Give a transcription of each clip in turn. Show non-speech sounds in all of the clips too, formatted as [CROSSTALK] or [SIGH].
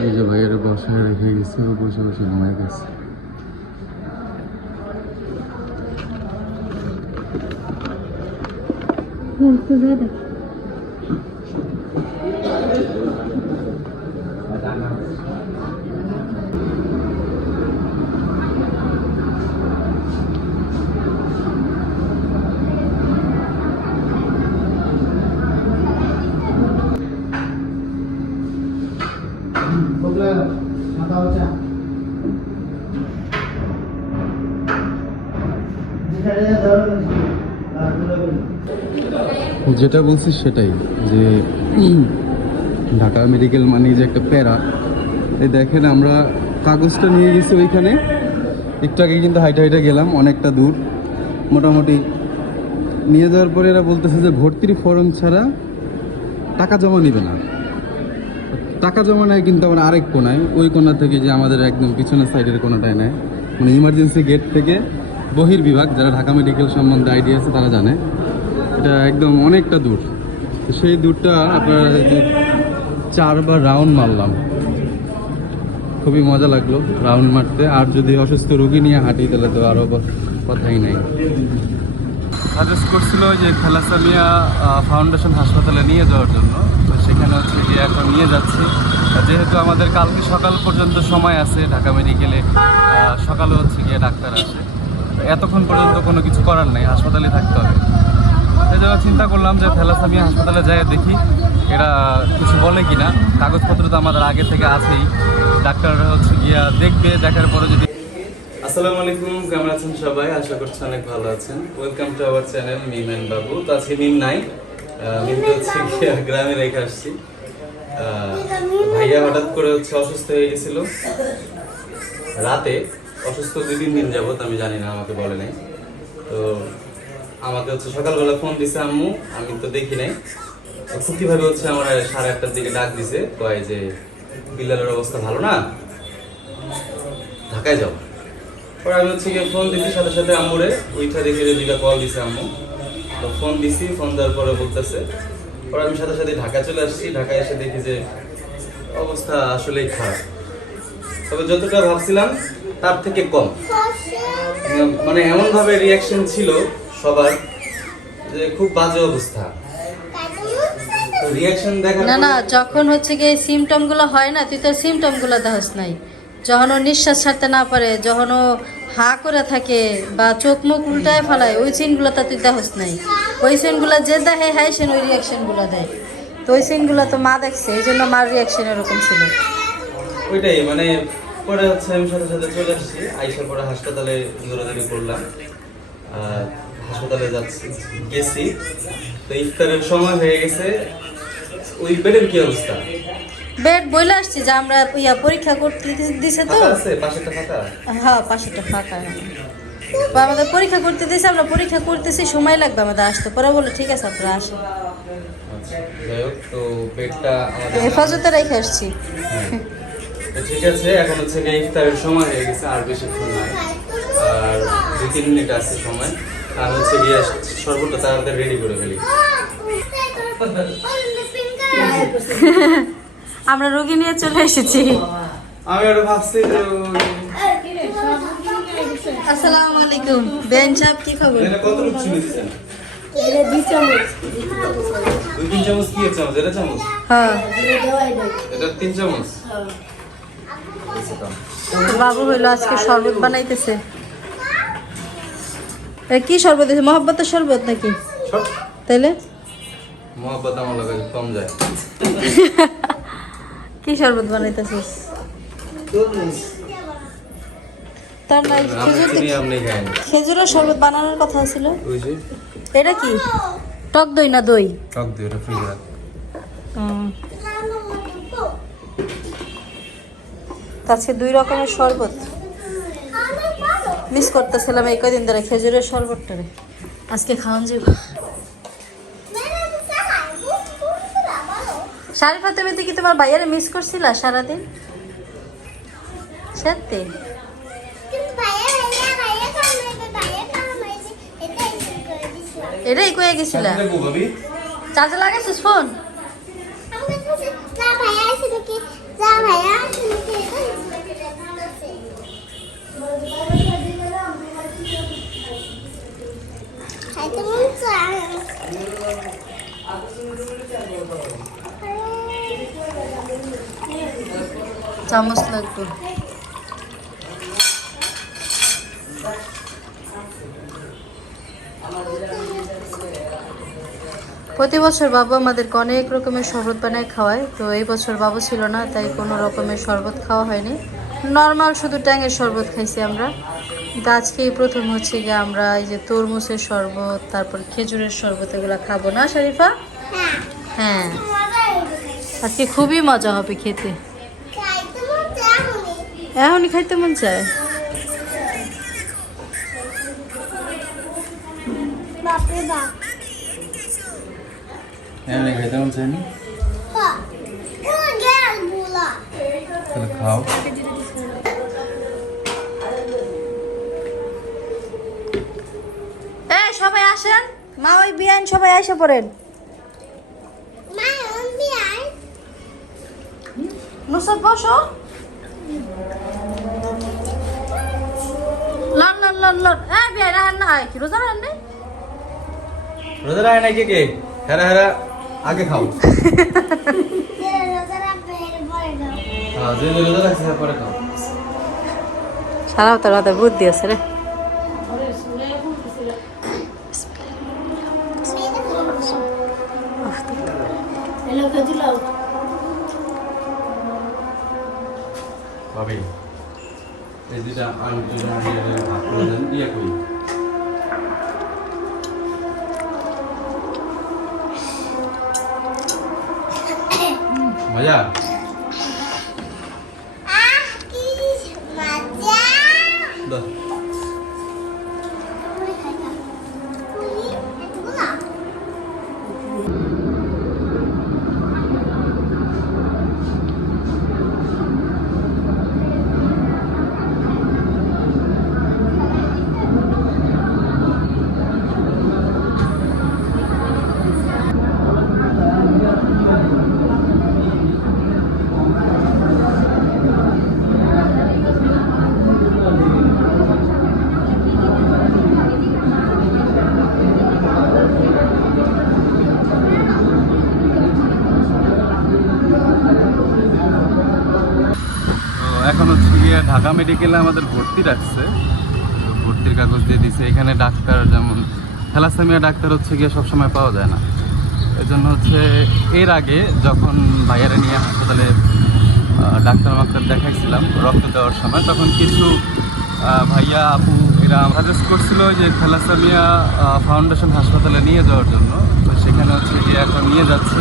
এই যে ভাইয়ের বসায় রেখে গেছে ও বসে বসে ঘুমাই গেছে। যেটা বলছি সেটাই, যে ঢাকা মেডিকেল মানে যে একটা প্যারা, এই দেখেন আমরা কাগজটা নিয়ে গেছি ওইখানে। একটু আগে কিন্তু হাইটা হাইটে গেলাম, অনেকটা দূর। মোটামুটি নিয়ে যাওয়ার পরে এরা বলতেছে যে ভর্তির ফর্ম ছাড়া টাকা জমা নেবে না। টাকা জমা নেয় কিন্তু আমার আরেক কোনায়। ওই কোনা থেকে যে আমাদের একদম পিছনের সাইডের কোনাটায় নেয়। মানে ইমার্জেন্সি গেট থেকে বহির্বিভাগ যারা ঢাকা মেডিকেল সম্বন্ধে আইডিয়া আছে তারা জানে। এটা একদম অনেকটা দূর। তো সেই দূরটা আপনার চারবার রাউন্ড মারলাম। খুবই মজা লাগল রাউন্ড মারতে। আর যদি অসুস্থ রোগী নিয়ে হাঁটি, তাহলে তো আরও কথাই নেই। সাজেস্ট করছিল যে থ্যালাসামিয়া ফাউন্ডেশন হাসপাতালে নিয়ে যাওয়ার জন্য। গিয়ে এখন নিয়ে যাচ্ছি। যেহেতু আমাদের কালকে সকাল পর্যন্ত সময় আছে ঢাকা মেডিকেলে সকালে হচ্ছে গিয়ে ডাক্তার আসে। এতক্ষণ পর্যন্ত কোনো কিছু করার নেই, হাসপাতালে থাকতে হবে। সেই জন্য চিন্তা করলাম যে থ্যালাসামিয়া হাসপাতালে যাই দেখি, এরা কিছু বলে কি না কাগজপত্র তো আমাদের আগে থেকে আছেই। ডাক্তাররা হচ্ছে গিয়া দেখবে, দেখার পরে যদি আসসালামু আলাইকুম, কেমন আছেন সবাই? আশা করছি অনেক ভালো আছেন। Welcome to our channel Mim Babu তো আজকে মিম নাই। মিমকে হচ্ছে গ্রামে রেখে আসছি। ভাইয়া হঠাৎ করে হচ্ছে অসুস্থ হয়ে গেছিল। রাতে, অসুস্থ দুই, তিন দিন যাবত আমি জানি না, আমাকে বলে নাই। তো আমাকে হচ্ছে সকালবেলা ফোন দিছে আম্মু, আমি তো দেখি নাই। খুকি ভাবে হচ্ছে আমার সাড়ে আটটার দিকে ডাক দিছে, কয় যে বিল্লালের অবস্থা ভালো না? ঢাকায় যাও। পরে আমি হচ্ছে গিয়ে ফোন দিছি সাথে সাথে আম্মুরে ওইটা দেখে যে দুইটা কল দিছে আম্মু। তো ফোন দিছি ফোন দেওয়ার পরে বলতেছে পরে আমি সাথে সাথে ঢাকা চলে আসছি ঢাকায় এসে দেখি যে অবস্থা আসলেই খারাপ। তবে যতটা ভাবছিলাম তার থেকে কম। মানে এমন ভাবে রিয়াকশন ছিল সবার যে খুব বাজে অবস্থা। তো রিয়াকশন না না যখন হচ্ছে গিয়ে সিমটমগুলো হয় না তুই তোর সিমটমগুলো দেখাস নাই। যখন ও নিঃশ্বাস ছাড়তে না পারে যখন ও হা করে থাকে বা চোখ মুখ উল্টায় ফেলায়, ওই সিনগুলো তুই দেখাস নাই। ওই সিনগুলো যে দেখে হ্যাঁ সেন ওই রিয়াকশনগুলো দেয়। তো ওই সিনগুলো তো মা দেখছে, এই জন্য মার রিয়াকশন এরকম ছিল। ওইটাই মানে পরে হচ্ছে আমি সাথে সাথে চলে আসছি, আইসার পরে হাসপাতালে দৌড়াদৌড়ি করলাম। হাসপাতালে যাচ্ছি, গেছি। তো ইফতারের সময় হয়ে গেছে, ওই বেডের কি অবস্থা? বেড বইলে আসছি যে আমরা ইয়া পরীক্ষা করতে দিছে তো। হ্যাঁ পাশেটা ফাঁকা আমাদের পরীক্ষা করতে দিয়েছে আমরা পরীক্ষা করতেছি সময় লাগবে আমাদের আসতে। পরে বলে ঠিক আছে আপনারা আসেন। আচ্ছা, হেফাজতে রেখে আসছি। ঠিক আছে এখন হচ্ছে ইফতারের সময় হয়ে গেছে আর বেশিক্ষণ নাই। আর দুই তিন মিনিট আছে সময়। আর হচ্ছে গিয়ে সর্বটা তাড়াতাড়ি রেডি করে ফেলি। [LAUGHS] আমরা রোগী নিয়ে চলে এসেছি। আমি আরও ভাবছি আসসালামু আলাইকুম। বেন সাহেব কি খবর? কত হ্যাঁ। বাবু হইল আজকে শরবত বানাইতেছে। কি শরবত দিয়েছে মহব্বতের শরবত নাকি? তাইলে? মহব্বত আমার কম যায়। [LAUGHS] কি শরবত বানাইতেছিস? তার নাই খেজুর খেজুরের শরবত বানানোর কথা ছিল। এটা কি? টক দই না দই? টক দিয়ে ওটা ফ্রিজে রাখ আজকে দুই রকমের শরবত। মিস করতেছিলাম এই কদিন ধরে খেজুরের শরবতটা রে আজকে খাওয়ান যাব শাড়ি ফাতে বেতে কি তোমার বাইরে মিস করছিলা সারাদিন? সত্যি? এটাই কয়ে গেছিল। চার্জে লাগাইছিস ফোন খাইতে মন চায় চামচ লাগবে। প্রতি বছর বাবু আমাদেরকে অনেক রকমের শরবত বানায় খাওয়ায়। তো এই বছর বাবু ছিল না তাই কোনো রকমের শরবত খাওয়া হয়নি। নর্মাল শুধু ট্যাঙের শরবত খাইছি আমরা। আজকেই প্রথম হচ্ছে গিয়ে আমরা এই যে তরমুজের শরবত তারপর খেজুরের শরবত এগুলো খাব না শরীফা? হ্যাঁ। আজকে খুবই মজা হবে খেতে। এখনই খাইতে মন চায়? হ্যাঁ মন হ্যাঁ খাও। সবাই আসেন? মা ওই বিয়ান সবাই এসে পড়েন মা আমি আই নুসরত বসো লন লন লন লন এ বিয়ান রাহান না হয় কি রোজা রাহান নেই রোজা রায় নাকি কে হেরা হেরা আগে খাও রোজারা বের পড়ে দাও হ্যাঁ যে যে রোজা রাখছে পরে খাও সারা তার বুদ্ধি আছে রে এই দুটা আলু দুটা ভাত করে দেন মেডিকেলে আমাদের ভর্তি রাখছে। ভর্তির কাগজ দিয়ে দিছে। এখানে ডাক্তার যেমন, থ্যালাসেমিয়া ডাক্তার হচ্ছে গিয়ে সবসময় পাওয়া যায় না। এই জন্য হচ্ছে এর আগে যখন ভাইয়ারে নিয়ে হাসপাতালে ডাক্তার মাক্তার দেখাইছিলাম রক্ত দেওয়ার সময়, তখন কিছু ভাইয়া, আপু, এরা সাজেস্ট করছিল যে থ্যালাসেমিয়া ফাউন্ডেশন হাসপাতালে নিয়ে যাওয়ার জন্য। তো সেখানে হচ্ছে গিয়ে এখন নিয়ে যাচ্ছে।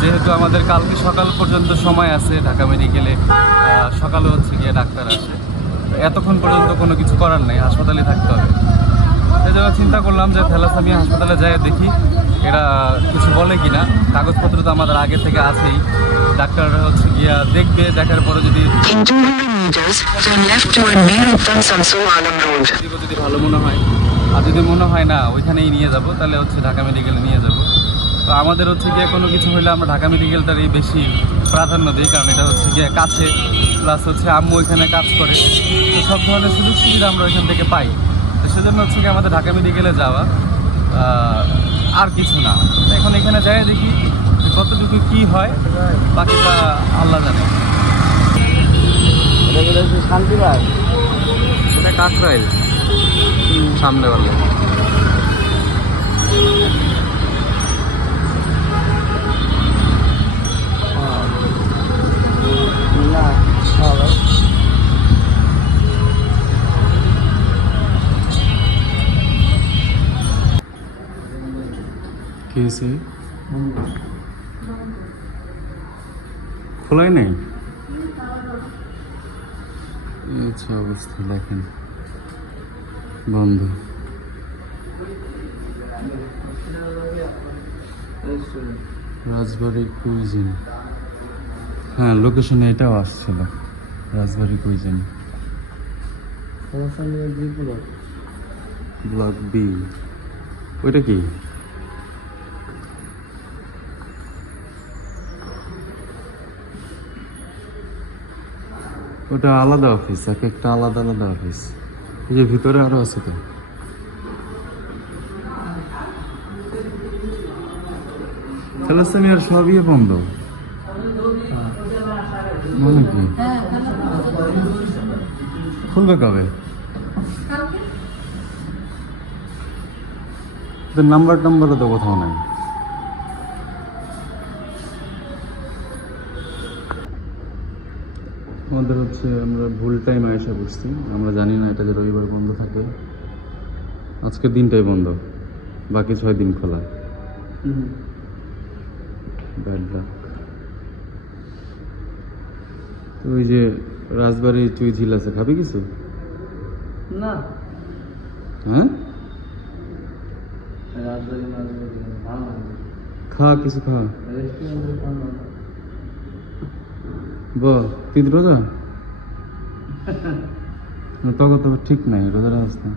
যেহেতু আমাদের কালকে সকাল পর্যন্ত সময় আছে ঢাকা মেডিকেলে সকালে হচ্ছে গিয়ে ডাক্তার আসে। এতক্ষণ পর্যন্ত কোনো কিছু করার নেই হাসপাতালে থাকতে হবে। এই জন্য চিন্তা করলাম যে থ্যালাসেমিয়া হাসপাতালে যাই দেখি এরা কিছু বলে কিনা। কাগজপত্র তো আমাদের আগে থেকে আছেই। ডাক্তার হচ্ছে গিয়া দেখবে দেখার পরে যদি In 200 meters, turn left toward Meerupan Samsul Alam Road. দিব যদি ভালো মনে হয়। আর যদি মনে হয় না ওইখানেই নিয়ে যাব তাহলে হচ্ছে ঢাকা মেডিকেলে নিয়ে যাব। তো আমাদের হচ্ছে গিয়ে কোনো কিছু হলে আমরা ঢাকা মেডিকেলটারই বেশি প্রাধান্য দিই কারণ এটা হচ্ছে গিয়ে কাছে। প্লাস হচ্ছে আম্মু এখানে কাজ করে। তো সব ধরনের সুযোগ সুবিধা আমরা ওইখান থেকে পাই। তো সেজন্য হচ্ছে কি আমাদের ঢাকা মেডিকেলে যাওয়া আর কিছু না। তো এখন এখানে যাই দেখি যে কতটুকু কি হয় বাকিটা আল্লাহ জানে। শান্তিবার এটা কাকরাইল সামনে বলে না। হবে কি হয়েছে? খোলাই নেই? হচ্ছে অবস্থা, দেখেন। বন্ধ। রাজবাড়ি কুইজিন হ্যাঁ লোকেশনে এটাও আসছিল। রাজবাড়ি সমস্যা নিয়ে ব্লক বি ওইটা কি? ওটা আলাদা অফিস এক একটা আলাদা আলাদা অফিস। এই যে ভিতরে আরও আছে তো। থ্যালাসেমিয়ার সবই বন্ধ। মানে কি? খুলবে কবে? নাম্বার টাম্বারও তো কোথাও নাই। আমাদের হচ্ছে আমরা ভুল টাইমে এসে বসছি আমরা জানি না এটা যে রবিবার বন্ধ থাকে। আজকের দিনটাই বন্ধ। বাকি ছয় দিন খোলা। ব্যাড লাক তো ওই যে রাজবাড়ি চুই ঝিল আছে খাবি কিছু? না। হ্যাঁ? খা কিছু খা। বল তুই রোজা? তখন তো ঠিক নাই রোজা রাখস না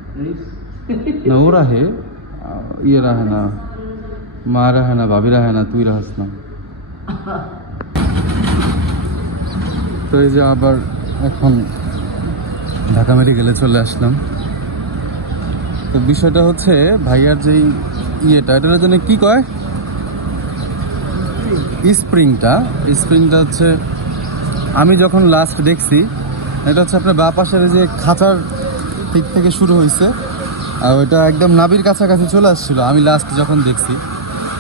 না ও রাহে? ইয়ে রাহে না। মা রাহে না ভাবি রাহে না তুই রাহাস না। তো এই যে আবার এখন ঢাকা মেডিকেলে চলে আসলাম। তো বিষয়টা হচ্ছে ভাইয়ার যেই ইয়েটা, এটার জন্য কি কয়? স্প্রিংটা। স্প্রিংটা হচ্ছে, আমি যখন লাস্ট দেখছি, এটা হচ্ছে আপনার বা পাশের যে খাঁচার দিক থেকে শুরু হয়েছে, আর ওইটা একদম নাবির কাছাকাছি চলে আসছিল, আমি লাস্ট যখন দেখছি।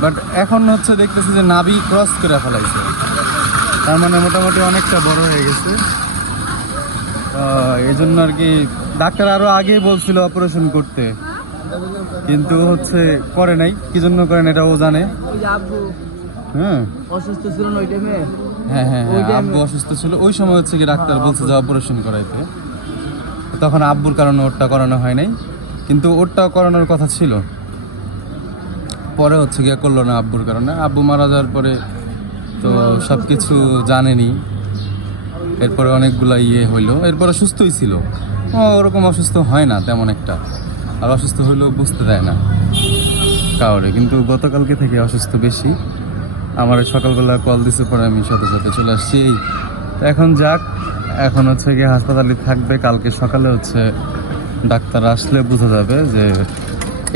বাট এখন হচ্ছে দেখতেছি যে নাবি ক্রস করে ফেলাইছে। তার মানে মোটামুটি অনেকটা বড় হয়ে গেছে। এই জন্য আর কি ডাক্তার আরও আগে বলছিল অপারেশন করতে। কিন্তু হচ্ছে করে নাই। কি জন্য করেন এটা ও জানে। আব্বু হ্যাঁ। অসুস্থ ছিল ওই টাইমে হ্যাঁ হ্যাঁ হ্যাঁ আব্বু অসুস্থ ছিল। ওই সময় হচ্ছে কি ডাক্তার বলছে যে অপারেশন করাইতে। তখন আব্বুর কারণে ওরটা করানো হয় নাই। কিন্তু ওরটা করানোর কথা ছিল। পরে হচ্ছে গিয়ে করল না আব্বুর কারণে। আব্বু মারা যাওয়ার পরে তো সব কিছু জানেনি। এরপরে অনেকগুলা ইয়ে হইল। এরপরে সুস্থই ছিল। ওরকম অসুস্থ হয় না তেমন একটা। আর অসুস্থ হইলেও বুঝতে দেয় না কাউরে। কিন্তু গতকালকে থেকে অসুস্থ বেশি। আমার সকালবেলা কল দিছে পরে আমি সাথে সাথে চলে আসছি। এই এখন যাক এখন হচ্ছে গিয়ে হাসপাতালে থাকবে। কালকে সকালে হচ্ছে ডাক্তার আসলে বোঝা যাবে যে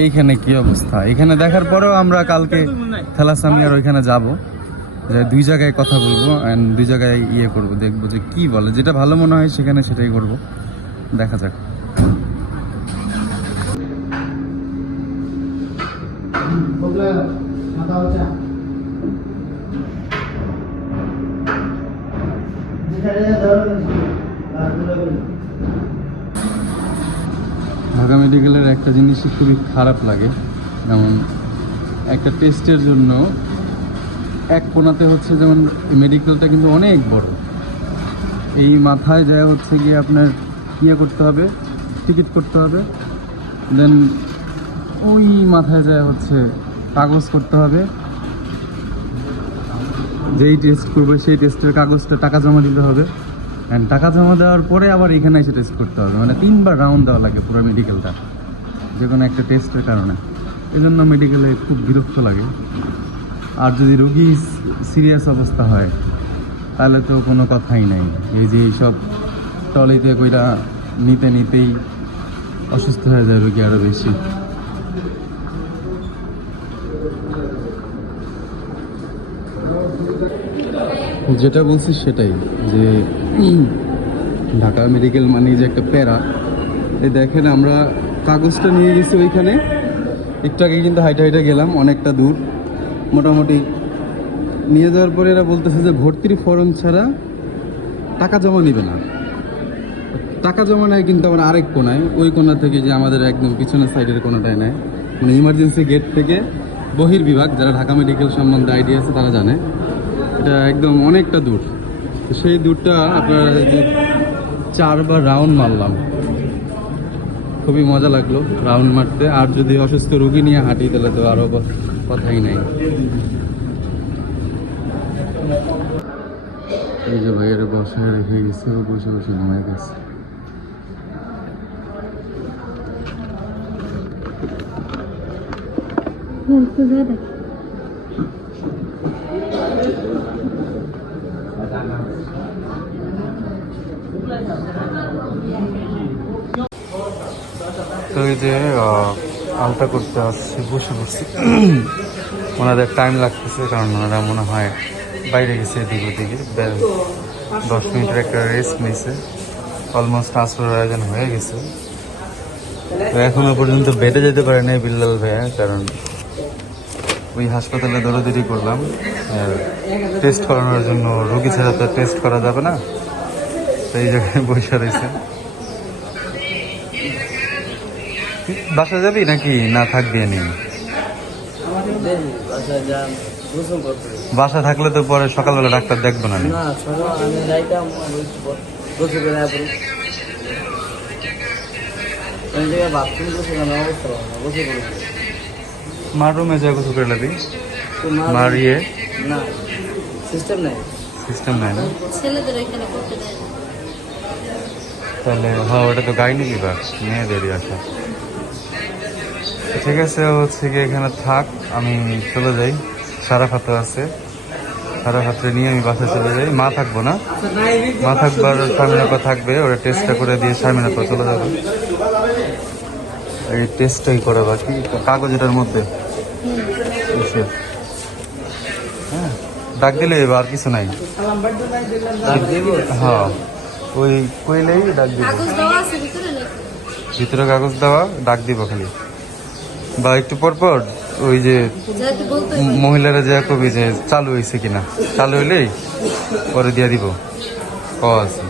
এইখানে কি অবস্থা। এখানে দেখার পরেও আমরা কালকে থ্যালাসামিয়ার ওইখানে যাব। দুই জায়গায় কথা বলব অ্যান্ড দুই জায়গায় ইয়ে করব, দেখব যে কি বলে। যেটা ভালো মনে হয় সেখানে সেটাই করব। দেখা যাক। ঢাকা মেডিকেলের একটা জিনিসই খুবই খারাপ লাগে। যেমন একটা টেস্টের জন্য এক কোনাতে হচ্ছে যেমন মেডিকেলটা কিন্তু অনেক বড়। এই মাথায় যায় হচ্ছে গিয়ে আপনার ইয়ে করতে হবে টিকিট করতে হবে দেন ওই মাথায় যায় হচ্ছে কাগজ করতে হবে। যেই টেস্ট করবে সেই টেস্টের কাগজটা টাকা জমা দিতে হবে। অ্যান্ড টাকা জমা দেওয়ার পরে আবার এখানে এসে টেস্ট করতে হবে। মানে তিনবার রাউন্ড দেওয়া লাগে পুরো মেডিকেলটা যে কোনো একটা টেস্টের কারণে। এই জন্য মেডিকেলে খুব বিরক্ত লাগে। আর যদি রোগী সিরিয়াস অবস্থা হয়, তাহলে তো কোনো কথাই নাই। এই যে সব টলিতে কইরা নিতে নিতেই অসুস্থ হয়ে যায় রোগী আরও বেশি। যেটা বলছি সেটাই, যে ঢাকা মেডিকেল মানে যে একটা প্যারা, এই দেখেন আমরা কাগজটা নিয়ে গেছি ওইখানে। একটু আগে কিন্তু হাইটা হাইটা গেলাম, অনেকটা দূর। মোটামুটি নিয়ে যাওয়ার পরে এরা বলতেছে যে ভর্তির ফর্ম ছাড়া টাকা জমা নেবে না। টাকা জমা নেয় কিন্তু আমার আরেক কোনায়, ওই কোনা থেকে যে আমাদের একদম পিছনের সাইডের কোনাটায় নেয়। মানে ইমার্জেন্সি গেট থেকে বহির্বিভাগ, যারা ঢাকা মেডিকেল সম্বন্ধে আইডিয়া আছে তারা জানে। এটা একদম অনেকটা দূর। সেই দূরটা আপনার চারবার রাউন্ড মারলাম। খুবই মজা লাগল রাউন্ড মারতে। আর যদি অসুস্থ রুগী নিয়ে হাঁটি তাহলে তো আরও ক- কথাই নাই এই যে ভাইয়ের বসে রেখে গেছে ও বসে বসে ঘুমাই গেছে তো এই যে আলতা করতে আসছি, বসে বসছি ওনাদের টাইম লাগতেছে, কারণ ওনারা মনে হয় বাইরে গেছে এদিক ওদিকে। দশ মিনিটের একটা রেস্ট নিয়েছে অলমোস্ট ট্রান্সফার আয়োজন হয়ে গেছে। তো এখনও পর্যন্ত বেডে যেতে পারে বিল্লাল ভাইয়া, কারণ ওই হাসপাতালে দৌড়াদৌড়ি করলাম। টেস্ট করানোর জন্য রোগী ছাড়া তো টেস্ট করা যাবে না। তো এই জায়গায় বসে রয়েছে বাসা যাবি নাকি না থাকবি নেই গোসল বাসা থাকলে তো পরে সকালবেলা ডাক্তার দেখব না গোসল গোসল গোসল মার রুমে যা কিছু করে লাবি। তো মার ইয়ে? না সিস্টেম নাই। সিস্টেম নাই না? ছেলেদের এখানে করতে দেয় তাহলে হ্যাঁ ওটা তো গাইনি বিভাগ মেয়েদেরই আসা ঠিক আছে হচ্ছে কি এখানে থাক আমি চলে যাই। সারা খাতে আছে। সারা খাতে নিয়ে আমি বাসায় চলে যাই। মা থাকব না। মা থাকবার শারমিনাপা থাকবে। ওরা টেস্টটা করে দিয়ে শারমিনাপা চলে যাবে। এই টেস্টটাই করে বাকি। কাগজ এটার মধ্যে। হ্যাঁ। ডাক দিলে এবার আর কিছু নাই। ডাক দিব? হ্যাঁ। ওই কইলেই ডাক দিব। কাগজ দেওয়া আছে ভিতরে নাকি? ভিতরে কাগজ দেওয়া ডাক দিব খালি। বা একটু পরপর পর ওই যে মহিলারা যা কবি যে চালু হয়েছে কিনা, চালু হইলেই পরে দিয়ে দিব। ক আছে?